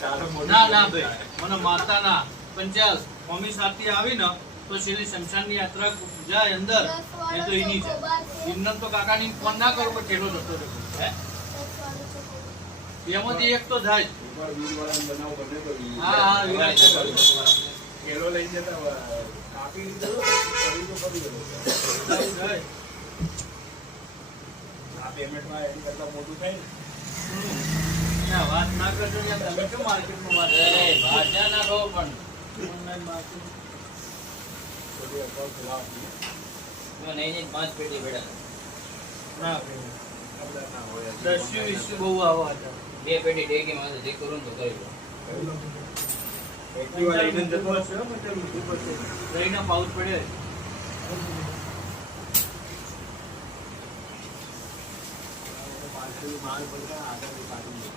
ના ના ભાઈ મને માતાના પંચાયત મમ્મી સાથે આવી ને તો છેલ્લી શમશાનની યાત્રા જાય અંદર એ તો એની છે એમને તો કાકાની ફોન ના કરું પણ કેટલો જતો રહ્યો હે એમાંથી એક તો જાય હા હા વિરાટ કેળો લઈ જતા કાપી દીધો આ પેમેન્ટમાં એની કરતા મોટું થાય ને ના વાત ના કરજો યાર તમે કેમ માર્કેટમાં વાત અરે ભાષા ના કહો પણ ઓનલાઈન માર્કેટ થોડી અકાઉન્ટ ખોલાવતી જો નહીં 5 પેટી બેડા ના ભાઈ ખબર ના હોય 10-20 બહુ આવા હતા 2 પેટી ડેકી માં જે કરું તો કરી લો એક્ટિવા લઈને જતો હશે દહીંના પાઉચ પડે માલ પડ્યા આગળ પાડી